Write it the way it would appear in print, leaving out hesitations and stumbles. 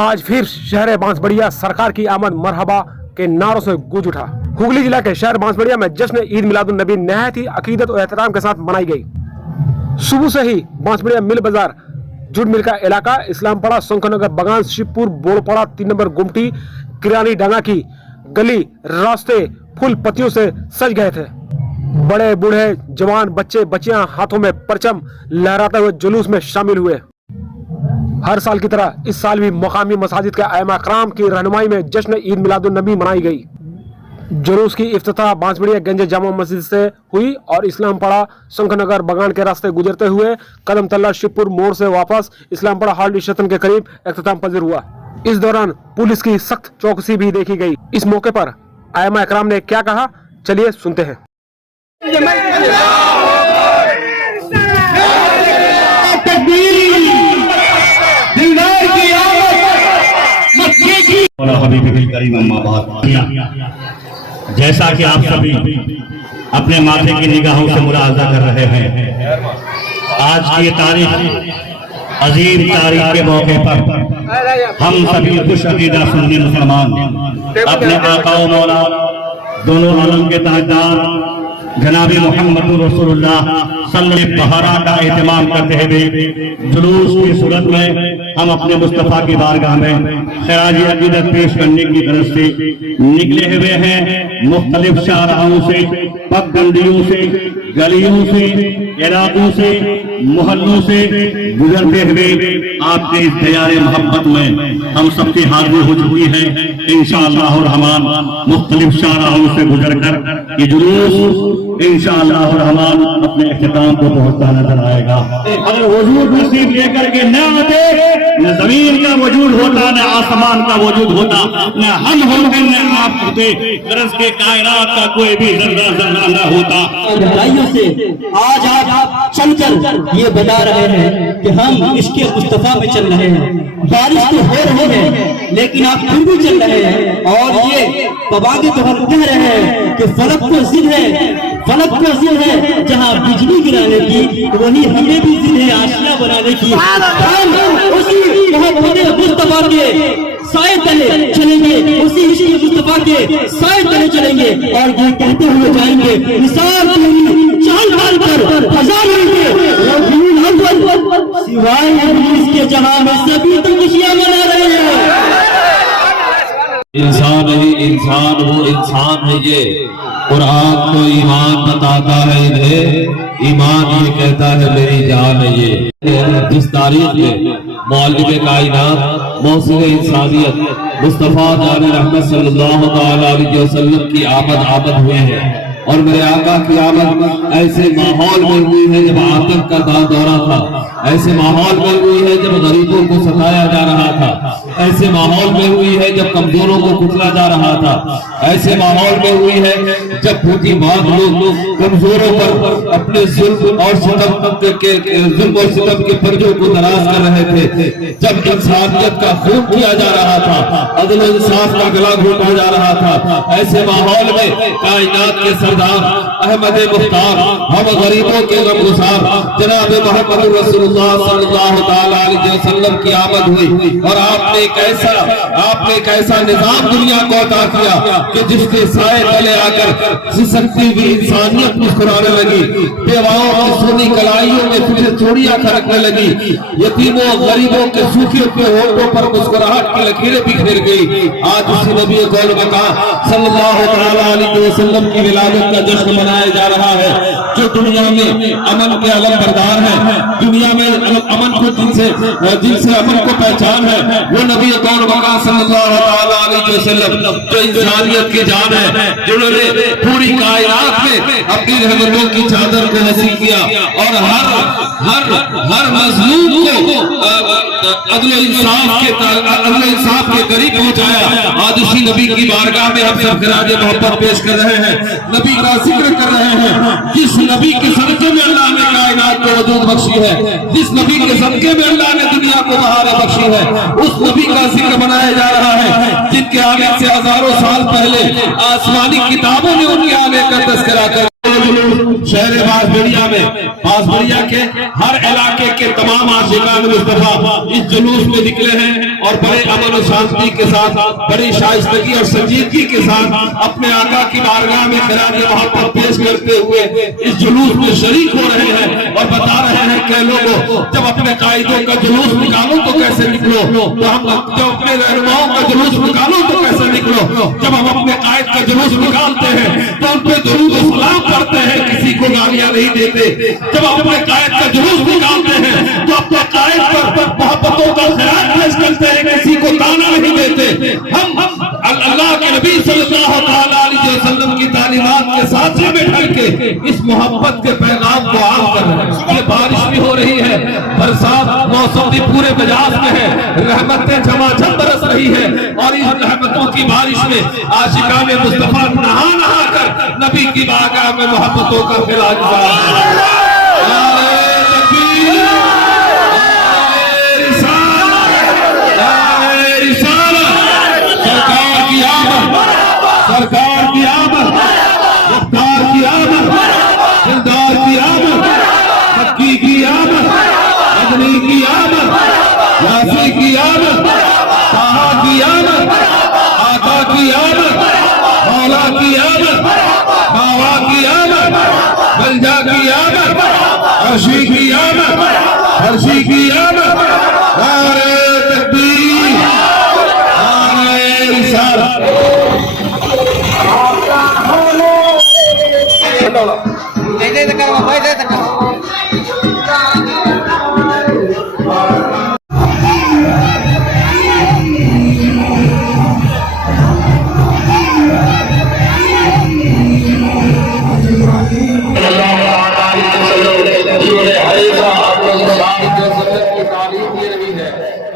आज फिर शहर बांसबड़िया सरकार की आमद मरहबा के नारों से गूंज उठा। हुगली जिला के शहर बांसबड़िया में जश्न ईद मिलादुन नबी नहायत ही अकीदत और एहतराम के साथ मनाई गई। सुबह से ही बांसबड़िया मिल बाजार, जुट मिल का इलाका, इस्लामपड़ा, शंकरनगर, बगान, शिवपुर, बोड़पड़ा, 3 नंबर गुमटी, किरानी डांगा की गली, रास्ते फूल पत्तियों से सज गए थे। बड़े बूढ़े, जवान, बच्चे बच्चियां हाथों में परचम लहराते हुए जुलूस में शामिल हुए। हर साल की तरह इस साल भी मकामी मसाजिद के आइमा कराम की रहनुमाई में जश्न ईद मिलादुन नबी मनाई गई। जुलूस की इफ्तिताह बांसबड़िया गंज जामा मस्जिद से हुई और इस्लामपड़ा, शंकरनगर, बगान के रास्ते गुजरते हुए कदम तल्ला शिवपुर मोड़ से वापस इस्लामपड़ा हाल्ट स्टेशन के करीब इख्तिताम पजीर हुआ। इस दौरान पुलिस की सख्त चौकसी भी देखी गई। इस मौके पर आइमा कराम ने क्या कहा, चलिए सुनते हैं। जैसा कि आप सभी अपने माथे की निगाहों से मुलाहजा कर रहे हैं, आज की ये तारीख, अजीम तारीख के मौके पर हम सभी खुश अकीदा सुन्नी मुसलमान अपने आका व मौला दोनों आलम के ताजदार जनाबी मोहम्मद रसूलुल्लाह सल्लल्लाहु अलैहि बहारा का एहतमाम करते हुए जुलूस की सूरत में हम अपने मुस्तफ़ा की बारगाह में खिराज अकीदत पेश करने की तरफ से निकले हुए हैं। मुख्तलिफ शाहराहों से, पगडंडियों से, गलियों से, इलाकों से, मोहल्लों से गुजरते हुए आपके इस दयारे मोहब्बत में हम सबकी हाजिर हो चुकी है। इंशाअल्लाह रहमान मुख्तलिफ शाहराहों से गुजर कर ये जुलूस इंशाअल्लाह रहमान अपने इख्तिताम को पहुंचता नजर आएगा। अगर वजूद नसीब लेकर के न आते, न जमीन का वजूद होता, न आसमान का वजूद होता, न हम होते, न आप होते, गरज के कायनात का कोई भी जर्रा न होता। गहराइयों से आज आप चलकर ये बता रहे हैं कि हम इसके मुस्तफा में चल रहे हैं। बारिश तो हो रही है लेकिन आप फिर भी चल रहे हैं। और ये तबादे तो हम कह रहे हैं कि फलक तो जिद है, फलक तो जिद है। जहाँ बिजली गिराने की वही हमें भी जिद है आशिया बनाने की। हम उसी मोहब्बत मुस्तफा के साए तले चलेंगे, उसी इश्क़ मुस्तफा के साए तले चलेंगे और ये कहते हुए जाएंगे, निसार तेरी चाल ढाल कर हजारों के सिवाय इसके जहां में सभी तो खुशियां मना रहे हैं। इंसान ही इंसान, वो इंसान है ये। कुरान तो ईमान बताता है इन्हें, ईमान ये कहता है मेरी जान है ये। जिस तारीख में मौलिक कायनात, मौसूल इंसानियत मुस्तफा जाने रहमत सल्लल्लाहु अलैहि वसल्लम की आमद हुई है और मेरे आका की आमद ऐसे माहौल में हुई है जब आतंक का दौरा था, ऐसे माहौल में हुई है जब गरीबों को सताया जा रहा था, ऐसे माहौल में हुई है जब कमजोरों को कुचला जा रहा था, ऐसे माहौल में हुई है जब बुद्धिमान लोग कमजोरों पर अपने जुल्म और सितम के फर्जों को दराज कर रहे थे, जब इंसानियत का खून किया जा रहा था, अदल इंसाफ का गला घोटा जा रहा था, ऐसे माहौल में कायनात के सरदार अहमद मुख्तार, हम गरीबों के गमगुसार जनाब मोहम्मद रसूलुल्लाह सल्लल्लाहु अलैहि वसल्लम की आमद हुई और आपने एक ऐसा निजाम दुनिया को अता किया कि जिसके साए तले आकर सिसकती हुई इंसानियत मुस्कुराने लगी, बेवाओं की सोनी कलाइयों में फिर चूड़ियां खड़कने लगी, यतीमों गरीबों के सूखे हुए होठों पर मुस्कुराहट की लकीरें बिखर गई। आज उसी नबी कौल मका सल्लल्लाहु अलैहि वसल्लम की विलादत का जश्न मनाया जा रहा है, जो दुनिया में अमन के अलम बरदार है, दुनिया में अमन को जिनसे अमन को पहचान है, वो नबी कौन मका सल्लल्लाहु अलैहि वसल्लम जो इंसानियत की जान है, जिन्होंने पूरी कायनात में अपनी रहमतों की चादर को नसीब किया और हर मजलूम को अदल इंसाफ के करीब पहुंचाया। आज उसी नबी की बारगाह में हम सब खिराज मोहब्बत पेश कर रहे हैं, नबी का जिक्र कर रहे हैं, जिस नबी के सदके में अल्लाह ने कायनात को वजूद बख्शी है, जिस नबी के सदके में अल्लाह ने दुनिया को बहार बख्शी है, उस नबी का जिक्र मनाया जा रहा है जिनके आने से हजारों साल पहले आसमानी किताबों ने उनके आने का तज़किरा कर जुलूस शहर बांसबेड़िया में, बांसबेड़िया के हर इलाके के तमाम आशिकान मुस्तफा इस जुलूस में निकले हैं और बड़े अमन और शांति के साथ, बड़ी शाइस्तगी और संजीदगी के साथ अपने आका की बारगाह में खिराज मोहब्बत पेश करते हुए इस जुलूस में शरीक हो रहे हैं और बता रहे हैं कि लोगों, जब अपने कायदों का जुलूस निकालो तो कैसे निकलो, तो हम जब अपने रहनुमाओं का जुलूस निकालो तो कैसे निकलो, जब हम अपने कायद का जुलूस निकालते हैं तो उन पे दुरूद और सलाम पढ़ते हैं, किसी को गालियां नहीं देते। जब अपने कायद का जुलूस निकालते हैं तो अपने कायद पर मोहब्बतों का खिराज पेश करते हैं, किसी को ताना नहीं देते। हम अल्लाह के नबी सल्लल्लाहु अलैहि वसल्लम की तालीमात के साथे में ढल के इस मोहब्बत के पैगाम को आम कर रहे हैं। ये बारिश भी हो रही है, बरसात मौसम भी पूरे मिजाज में है, रहमतें झमाझम बरस रही है और इस रहमतों की बारिश में आशिका में मुस्तफा नहा नहा कर नबी की बारगाह में मोहब्बतों का खिराज उतार रहे हैं। सरकार की आमद, मुख्तार की आमद, दिलदार की आमद, मक्की की आमद, मदनी की आमद, यासी की आमद, ताहा की आमद, आका की आमद, मौला की आमद, बावा की आमद, गंजा की आमद, अर्शी की आमद, हर्षी की आमद। नारे तकबीर, नारे रिसालत। की तारीफ दे रही है।